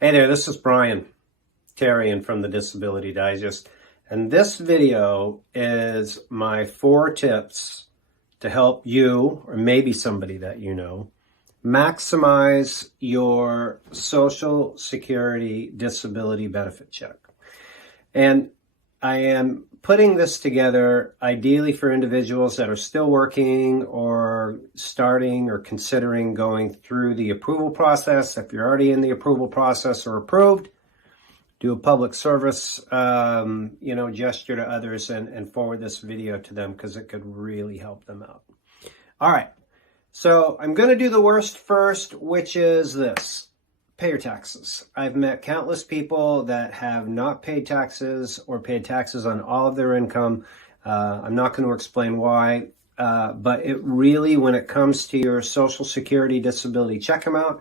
Hey there, this is Brian Terrian from the Disability Digest, and this video is my 4 tips to help you, or maybe somebody that you know, maximize your Social Security disability benefit check. And I am putting this together ideally for individuals that are still working or starting or considering going through the approval process. If you're already in the approval process or approved, do a public service, gesture to others and forward this video to them because it could really help them out. All right, so I'm going to do the worst first, which is this. Pay your taxes. I've met countless people that have not paid taxes or paid taxes on all of their income. I'm not going to explain why, but it really, when it comes to your Social Security disability check amount,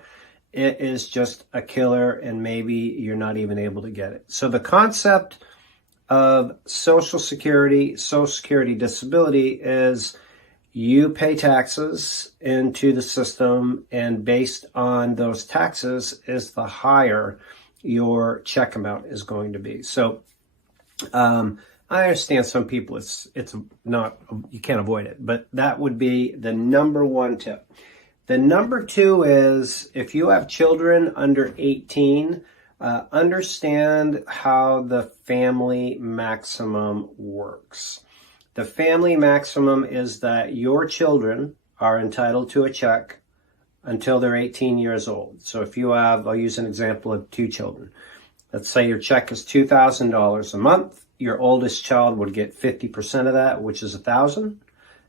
it is just a killer, and maybe you're not even able to get it. So the concept of Social Security disability is you pay taxes into the system, and based on those taxes is the higher your check amount is going to be. So I understand some people it's not, you can't avoid it, but that would be the number 1 tip. The number 2 is if you have children under 18, understand how the family maximum works. The family maximum is that your children are entitled to a check until they're 18 years old. So if you have, I'll use an example of 2 children. Let's say your check is $2,000 a month. Your oldest child would get 50% of that, which is $1,000.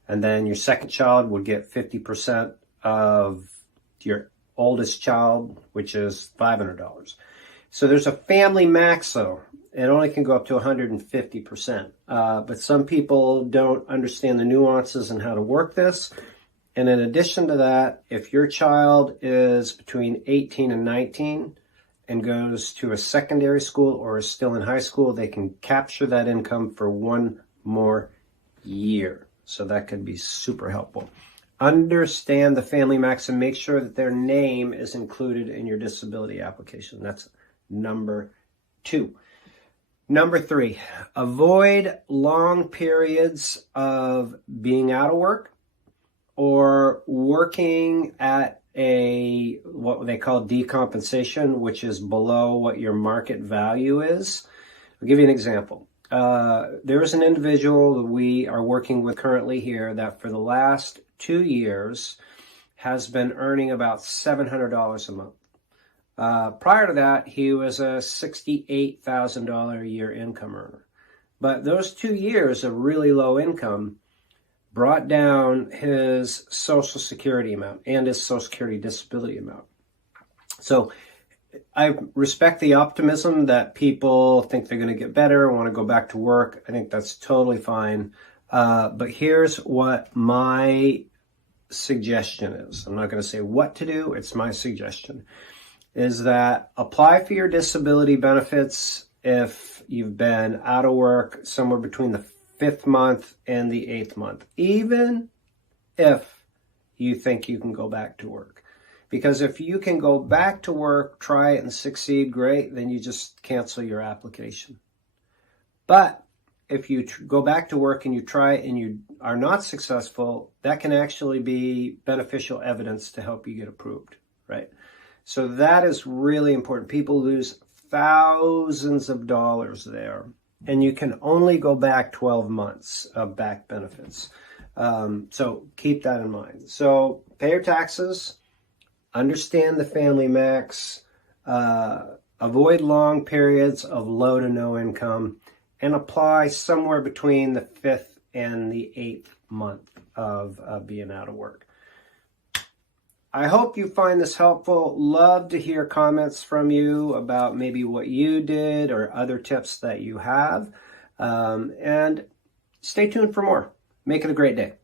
And then your second child would get 50% of your oldest child, which is $500. So there's a family max, though. It only can go up to 150%. But some people don't understand the nuances and how to work this. And in addition to that, if your child is between 18 and 19 and goes to a secondary school or is still in high school, they can capture that income for 1 more year. So that could be super helpful. Understand the family max and make sure that their name is included in your disability application. That's number 2. Number 3, avoid long periods of being out of work or working at what they call decompensation, which is below what your market value is. I'll give you an example. There is an individual that we are working with currently here that for the last 2 years has been earning about $700 a month. Prior to that, he was a $68,000 a year income earner. But those 2 years of really low income brought down his Social Security amount and his Social Security disability amount. So I respect the optimism that people think they're going to get better, want to go back to work. I think that's totally fine. But here's what my suggestion is. I'm not going to say what to do. It's my suggestion. Is that apply for your disability benefits if you've been out of work somewhere between the 5th month and the 8th month, even if you think you can go back to work. Because if you can go back to work, try it and succeed, great, then you just cancel your application. But if you go back to work and you try it and you are not successful, that can actually be beneficial evidence to help you get approved, right? So that is really important. People lose thousands of dollars there, and you can only go back 12 months of back benefits. So keep that in mind. So pay your taxes, understand the family max, avoid long periods of low to no income, and apply somewhere between the 5th and the 8th month of being out of work. I hope you find this helpful. Love to hear comments from you about maybe what you did or other tips that you have. And stay tuned for more. Make it a great day.